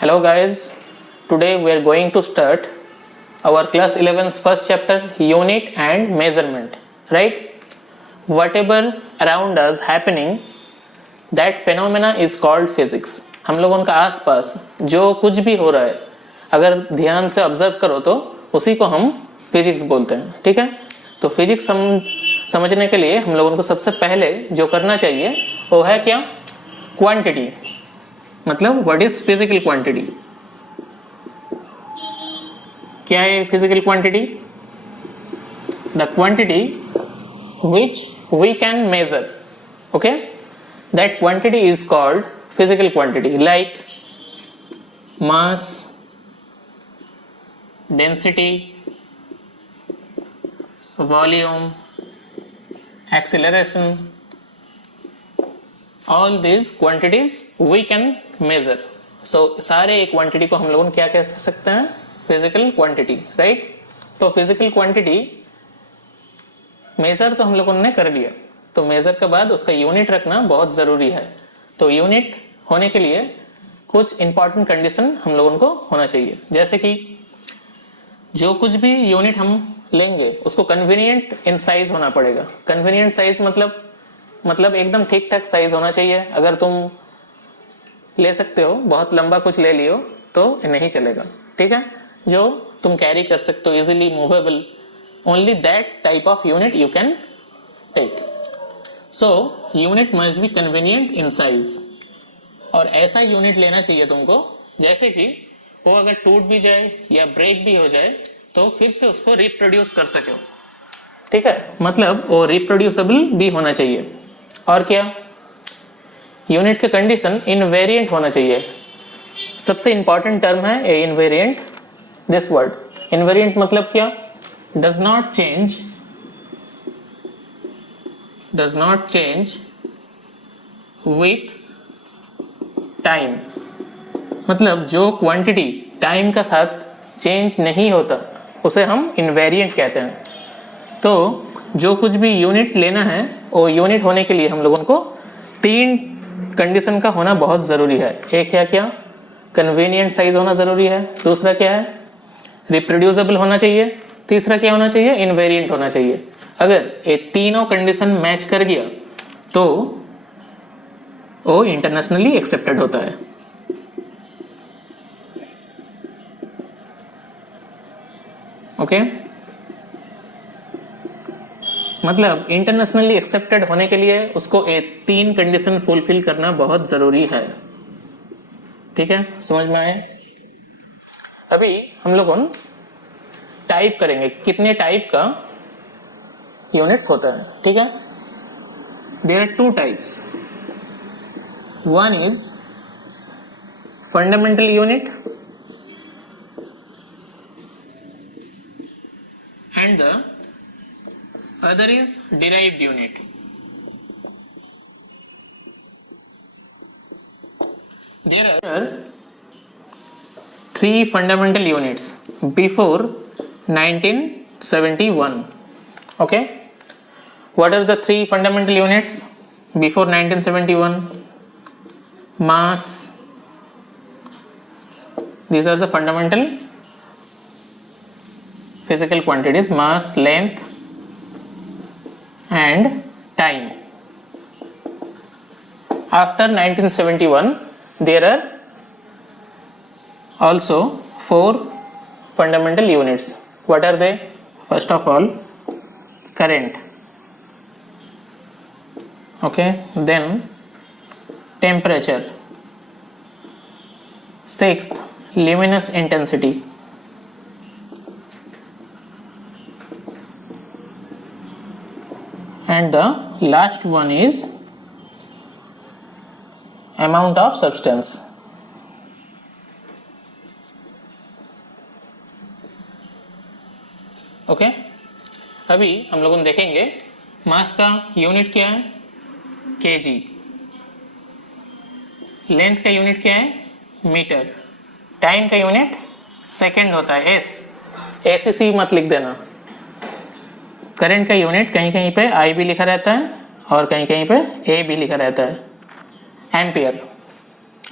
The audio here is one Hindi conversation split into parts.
Hello guys, today we are going to start our class 11's first chapter, unit and measurement, right? Whatever around us happening, that phenomena is called physics. हम लोगों का आसपास जो कुछ भी हो रहा है अगर ध्यान से ऑब्जर्व करो तो उसी को हम फिजिक्स बोलते हैं, ठीक है? तो फिजिक्स समझने के लिए हम लोगों को सबसे पहले जो करना चाहिए वो है क्या? क्वांटिटी. मतलब व्हाट इज फिजिकल क्वांटिटी? क्या है physical quantity? The quantity which we can measure. Okay, that quantity is called physical quantity, like mass, density, volume, acceleration, all these quantities we can measure. So सारे क्वांटिटी को हम लोग क्या कह सकते हैं? Physical quantity, right? तो फिजिकल क्वांटिटी मेजर तो हम लोगों ने कर लिया, तो मेजर के बाद उसका यूनिट रखना बहुत जरूरी है. तो यूनिट होने के लिए कुछ इंपॉर्टेंट कंडीशन हम लोगों को होना चाहिए, जैसे कि जो कुछ भी यूनिट हम लेंगे उसको कन्वीनियंट इन साइज होना पड़ेगा. कन्वीनियंट साइज मतलब एकदम ठीक ठाक साइज होना चाहिए. अगर तुम ले सकते हो बहुत लंबा कुछ ले लियो तो नहीं चलेगा, ठीक है? जो तुम कैरी कर सकते हो, easily movable, only that type of unit you can take. So unit must be convenient in size. और ऐसा यूनिट लेना चाहिए तुमको जैसे कि वो अगर टूट भी जाए या ब्रेक भी हो जाए तो फिर से उसको रिप्रोड्यूस कर सके, ठीक है? मतलब वो रिप्रोड्यूसेबल भी होना चाहिए. और क्या? यूनिट का कंडीशन इनवेरिएंट होना चाहिए. सबसे इंपॉर्टेंट टर्म है ए इनवेरिएंट. दिस वर्ड इनवेरिएंट मतलब क्या? Does not change with time. मतलब जो क्वांटिटी टाइम का साथ चेंज नहीं होता उसे हम इनवेरिएंट कहते हैं. तो जो कुछ भी यूनिट लेना है वो यूनिट होने के लिए हम लोगों को 3 कंडीशन का होना बहुत जरूरी है. एक है क्या? कन्वीनियंट साइज होना जरूरी है. दूसरा क्या है? रिप्रोड्यूसेबल होना चाहिए. तीसरा क्या होना चाहिए? इनवेरिएंट होना चाहिए. अगर ये तीनों कंडीशन मैच कर गया तो वो इंटरनेशनली एक्सेप्टेड होता है. ओके, मतलब इंटरनेशनली एक्सेप्टेड होने के लिए उसको 3 कंडीशन फुलफिल करना बहुत जरूरी है, ठीक है? समझ में आए? अभी हम लोग टाइप करेंगे कितने टाइप का यूनिट्स होता है, ठीक है? There are 2 types. One is fundamental unit and the other is derived unit. There are 3 fundamental units before 1971. Okay, what are the 3 fundamental units before 1971? Mass, these are the fundamental physical quantities: mass, length and time. After 1971 there are also 4 fundamental units. What are they? First of all, current. Okay, then temperature. 6th, luminous intensity. And the last one is amount of substance. Okay, अभी हम लोग देखेंगे मास का यूनिट क्या है? केजी. लेंथ का यूनिट क्या है? मीटर. टाइम का यूनिट सेकंड होता है, एस. सी मत लिख देना. करंट का यूनिट कहीं कहीं पे आई भी लिखा रहता है और कहीं कहीं पे ए भी लिखा रहता है, एम्पियर.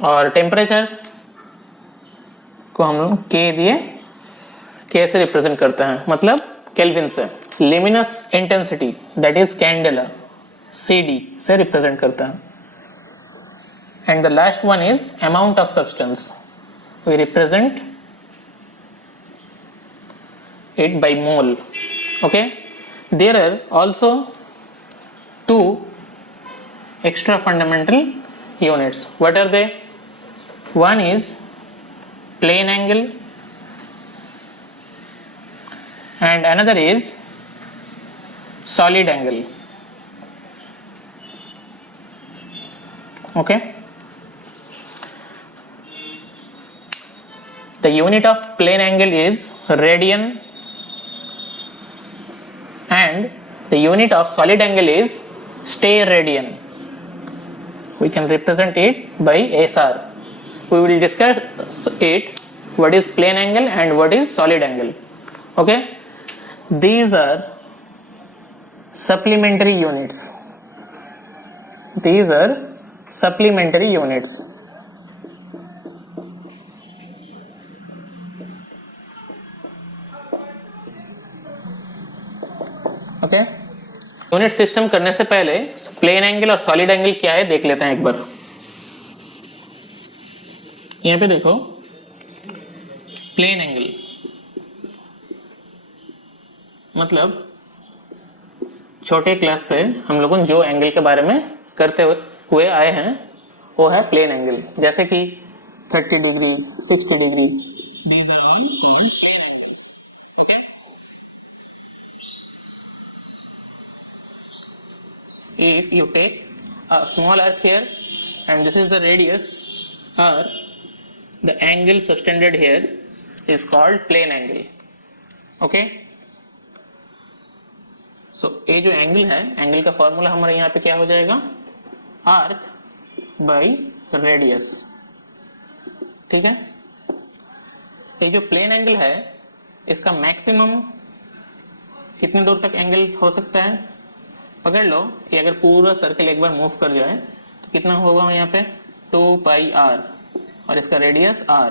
और टेम्परेचर को हम लोग के दिए, के से रिप्रेजेंट करते हैं, मतलब केल्विन से। Luminous intensity that is candela, CD से रिप्रेजेंट करता है। And the last one is amount of substance, we represent it by mole. Okay, there are also two extra fundamental units. What are they? One is plane angle and another is solid angle. Okay, the unit of plane angle is radian and the unit of solid angle is steradian. We can represent it by SR. We will discuss it, what is plane angle and what is solid angle. Okay, these are supplementary units. These are supplementary units. Okay, unit system करने से पहले प्लेन एंगल और सॉलिड एंगल क्या है देख लेते हैं एक बार। यहां पे देखो, प्लेन एंगल मतलब छोटे क्लास से हम लोगों जो एंगल के बारे में करते हुए आए हैं वो है प्लेन एंगल, जैसे कि 30 degree, 60 degree, these are all called plane angles. Okay, if you take a small arc here and this is the radius or the angle subtended here is called plane angle. Okay, so ये जो एंगल है, एंगल का फॉर्मूला हमारे यहाँ पे क्या हो जाएगा, आर्क बाई रेडियस। ठीक है, ये जो प्लेन एंगल है इसका मैक्सिमम कितने दूर तक एंगल हो सकता है, पकड़ लो, ये अगर पूरा सर्कल एक बार मूव कर जाए तो कितना होगा यहाँ पे 2 पाई r और इसका रेडियस r,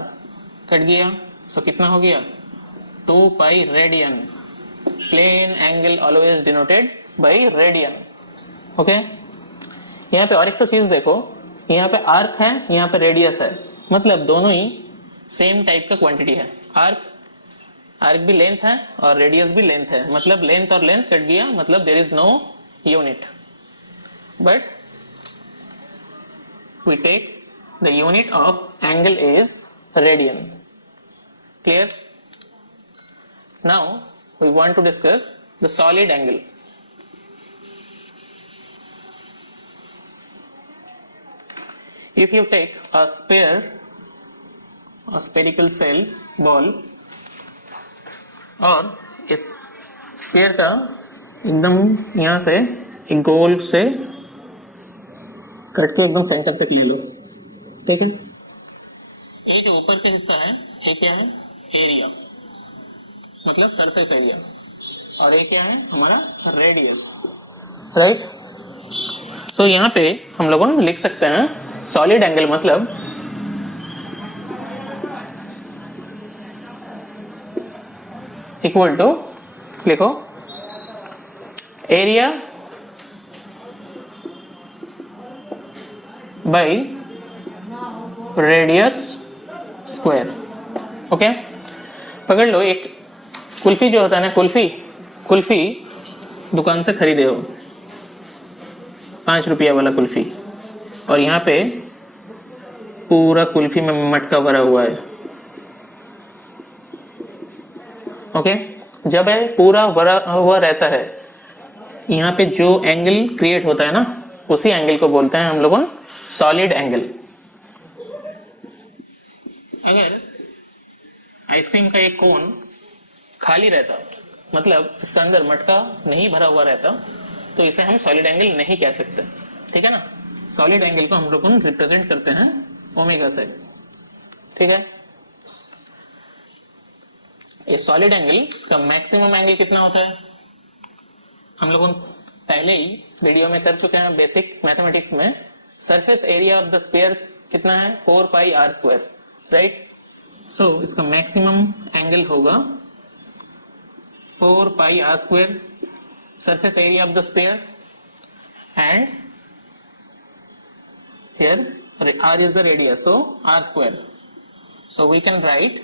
कट गया, सो कितना हो गया 2 pi radian. Plane angle always denoted by radian. Okay, यहाँ पे और एक तो चीज देखो, यहाँ पे आर्क है, यहाँ पे रेडियस है, मतलब दोनों ही सेम टाइप का क्वांटिटी है। आर्क भी लेंथ है और रेडियस भी लेंथ है, मतलब लेंथ और लेंथ कट गया, मतलब there is no unit, but we take the unit of angle is radian. Clear? Now we want to discuss the solid angle. If you take a sphere, a spherical cell ball, और इस स्फीयर का एकदम यहां से एक गोल से कट के एकदम सेंटर तक ले लो। ठीक है, ये जो ऊपर का हिस्सा है ये क्या है, एरिया, मतलब सरफेस एरिया, और ये क्या है हमारा रेडियस, राइट। सो यहाँ पे हम लोगों ने लिख सकते हैं सॉलिड एंगल मतलब इक्वल टू, लिखो area by radius square. Okay, पकड़ लो, एक कुल्फी जो होता है ना, कुल्फी दुकान से खरीदे हो 5 रुपया वाला कुल्फी, और यहाँ पे पूरा कुल्फी में मटका भरा हुआ है। ओके, जब है पूरा भरा हुआ रहता है, यहाँ पे जो एंगल क्रिएट होता है ना, उसी एंगल को बोलते हैं हम लोगों सॉलिड एंगल। अगर आइसक्रीम का एक कोन खाली रहता, मतलब इसके अंदर मटका नहीं भरा हुआ रहता, तो इसे हम सॉलिड एंगल नहीं कह सकते। ठीक है ना, सॉलिड एंगल को हम लोग रिप्रेजेंट करते हैं ओमेगा से। ठीक है, ये सॉलिड एंगल का मैक्सिमम एंगल कितना होता है, हम लोग पहले ही वीडियो में कर चुके हैं बेसिक मैथमेटिक्स में। Surface area of the sphere कितना है, 4 pi r square, right. So इसका मैक्सिमम एंगल होगा 4 pi R square surface area of the sphere, and here r is the radius, so r square. So we can write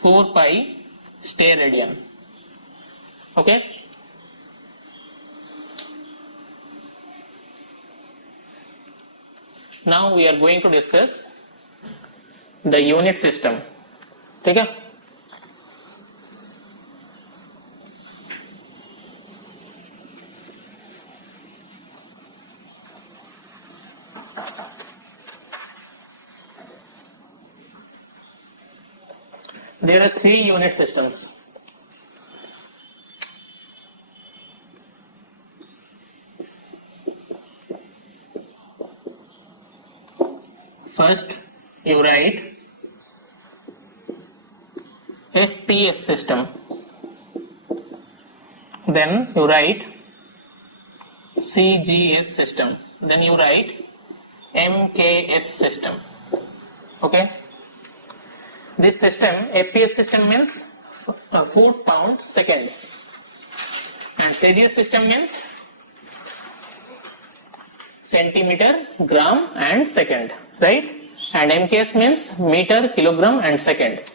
4 pi stair radian. Okay. Now we are going to discuss the unit system. ठीक है. There are 3 unit systems. First, you write FPS system. Then you write CGS system. Then you write MKS system. Okay. This system, FPS system means foot pound second, and CGS system means centimeter, gram and second, right? And MKS means meter, kilogram and second.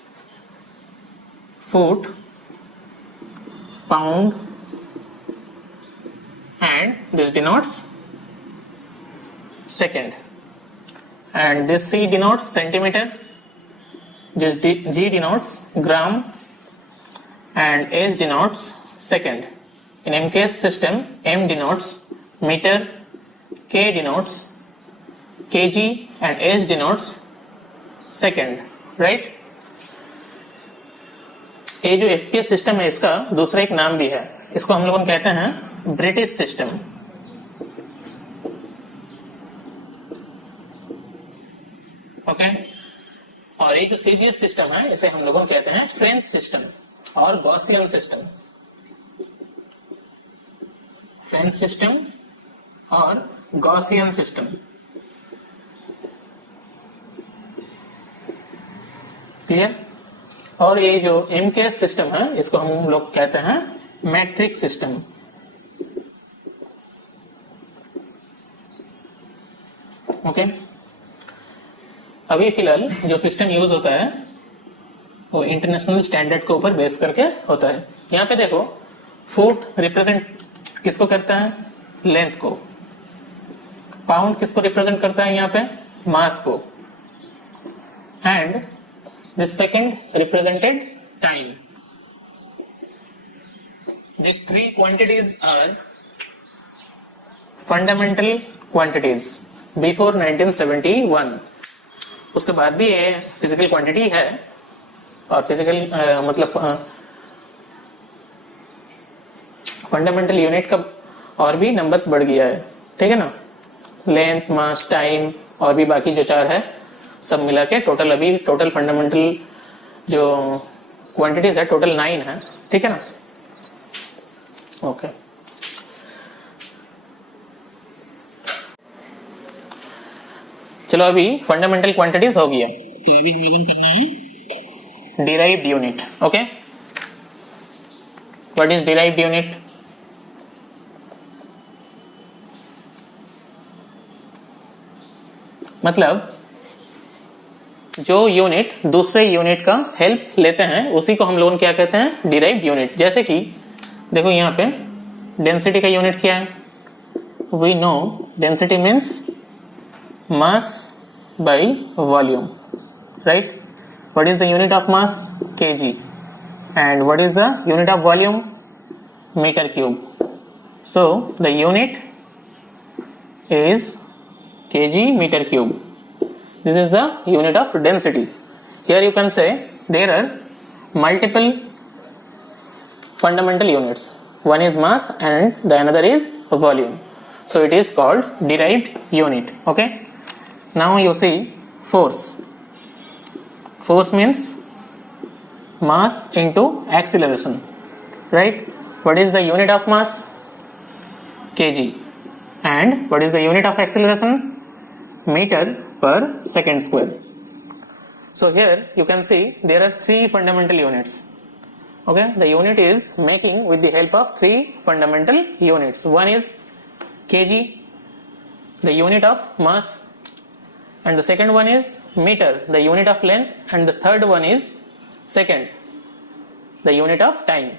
Foot, pound, and this denotes second, and this C denotes centimeter, this G denotes gram, and H denotes second. In MKS system, M denotes meter, K denotes kg, and H denotes second, right? ये जो FPS सिस्टम है इसका दूसरा एक नाम भी है, इसको हम लोग कहते हैं ब्रिटिश सिस्टम. ओके. और ये जो CGS सिस्टम है इसे हम लोग कहते हैं फ्रेंच सिस्टम और गॉसियन सिस्टम. फ्रेंच सिस्टम और गॉसियन सिस्टम. क्लियर. और ये जो MKS सिस्टम है इसको हम लोग कहते हैं मैट्रिक्स सिस्टम. ओके. अभी फिलहाल जो सिस्टम यूज होता है वो इंटरनेशनल स्टैंडर्ड के ऊपर बेस करके होता है. यहाँ पे देखो, फुट रिप्रेजेंट किसको करता है? लेंथ को. पाउंड किसको रिप्रेजेंट करता है? यहाँ पे मास को. And this second represented time. This 3 quantities are fundamental quantities before 1971. उसके बाद भी ये फिजिकल क्वांटिटी है, और फिजिकल मतलब फंडामेंटल यूनिट का और भी नंबर्स बढ़ गया है. ठीक है ना. लेंथ, मास, टाइम और भी बाकी जो 4 है सब मिला के टोटल अभी टोटल फंडामेंटल जो क्वांटिटीज है टोटल 9 है. ठीक है ना. ओके. चलो अभी फंडामेंटल क्वांटिटीज हो गया, तो अभी हम लोगों को करना है derived unit. Okay. What is derived unit? मतलब जो यूनिट दूसरे यूनिट का हेल्प लेते हैं उसी को हम लोग क्या कहते हैं? Derived unit. जैसे कि देखो यहाँ पे डेंसिटी का यूनिट क्या है? We know density means mass by volume, right? What is the unit of mass? Kg. And what is the unit of volume? Meter cube. So the unit is kg meter cube. This is the unit of density. Here you can say there are multiple fundamental units. One is mass and the another is volume. So it is called derived unit. Okay. Now you see force. Force means mass into acceleration, right? What is the unit of mass? Kg. And what is the unit of acceleration? Meter per second square. So here you can see there are three fundamental units. Okay, the unit is making with the help of three fundamental units. One is kg, the unit of mass, and the second one is meter, the unit of length, and the third one is second, the unit of time.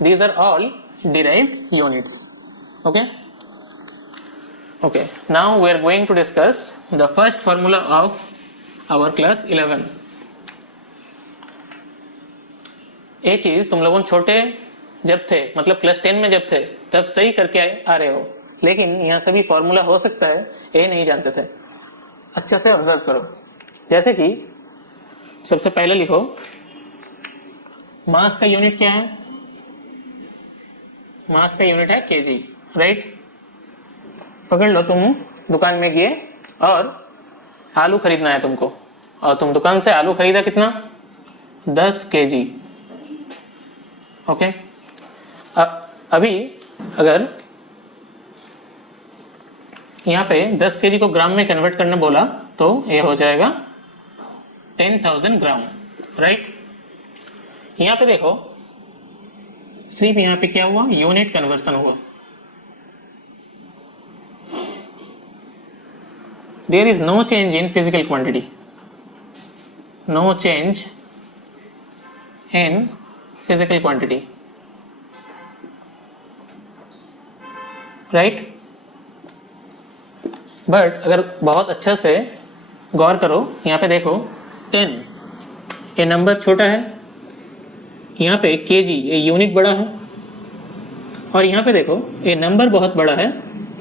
These are all derived units. Okay. Okay, now we are going to discuss the first formula of our class 11. ये चीज तुम लोगों छोटे जब थे, मतलब क्लास 10 में जब थे तब सही करके आ रहे हो, लेकिन यहाँ सभी फॉर्मूला हो सकता है ये नहीं जानते थे. अच्छा से ऑब्जर्व करो. जैसे कि सबसे पहले लिखो मास का यूनिट क्या है. मास का यूनिट है केजी, राइट. पकड़ लो, तुम दुकान में गए और आलू खरीदना है तुमको, और तुम दुकान से आलू खरीदा कितना, 10 केजी. ओके. अभी अगर यहाँ पे 10 केजी को ग्राम में कन्वर्ट करना बोला तो ये हो जाएगा 10,000 ग्राम, राइट. यहाँ पे देखो सिर्फ यहाँ पे क्या हुआ, यूनिट कन्वर्सन हुआ. There is no change in physical quantity. No change in physical quantity. Right? But अगर बहुत अच्छा से गौर करो, यहाँ पे देखो 10, ये नंबर छोटा है, यहाँ पे केजी ये यूनिट बड़ा है, और यहाँ पे देखो ये नंबर बहुत बड़ा है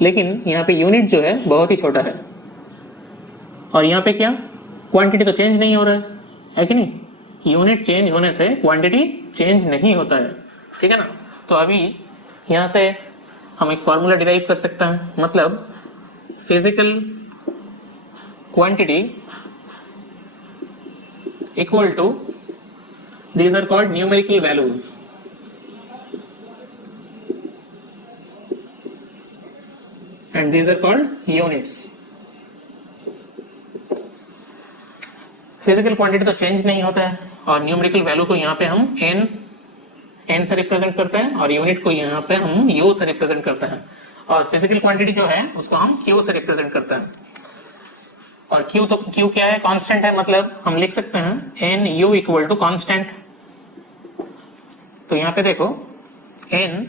लेकिन यहाँ पे यूनिट जो है बहुत ही छोटा है. और यहाँ पे क्या, क्वांटिटी तो चेंज नहीं हो रहा है कि नहीं. यूनिट चेंज होने से क्वांटिटी चेंज नहीं होता है, ठीक है ना. तो अभी यहाँ से हम एक फॉर्मूला डिराइव कर सकते हैं, मतलब physical quantity equal to, these are called numerical values. And these are called units. Physical quantity तो चेंज नहीं होता है, और न्यूमेरिकल वैल्यू को यहाँ पे हम n से रिप्रेजेंट करते हैं, और यूनिट को यहाँ पे हम u से रिप्रेजेंट करते हैं, और फिजिकल क्वांटिटी जो है उसको हम q से रिप्रेजेंट करते हैं. और q क्या है, कांस्टेंट है, मतलब हम लिख सकते हैं n u equal to constant. तो यहाँ पे देखो n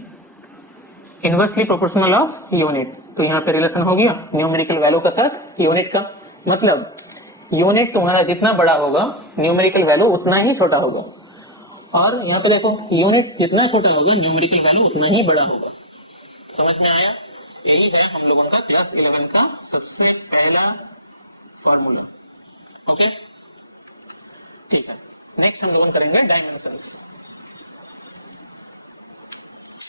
inversely proportional of unit, तो यहाँ पे रिलेशन हो गया न्यूमेरिकल वैल्यू का साथ यूनिट का. मतलब यूनिट तुम्हारा जितना बड़ा होगा न्यूमेरिकल वैल्यू उतना ही छोटा होगा, और यहाँ पे देखो यूनिट जितना छोटा होगा न्यूमेरिकल वैल्यू उतना ही बड़ा होगा. समझ में आया. यही है हम लोगों का क्लास 11 का सबसे पहला फॉर्मूला. ओके, ठीक है. नेक्स्ट हम लोग करेंगे डायमेंशंस.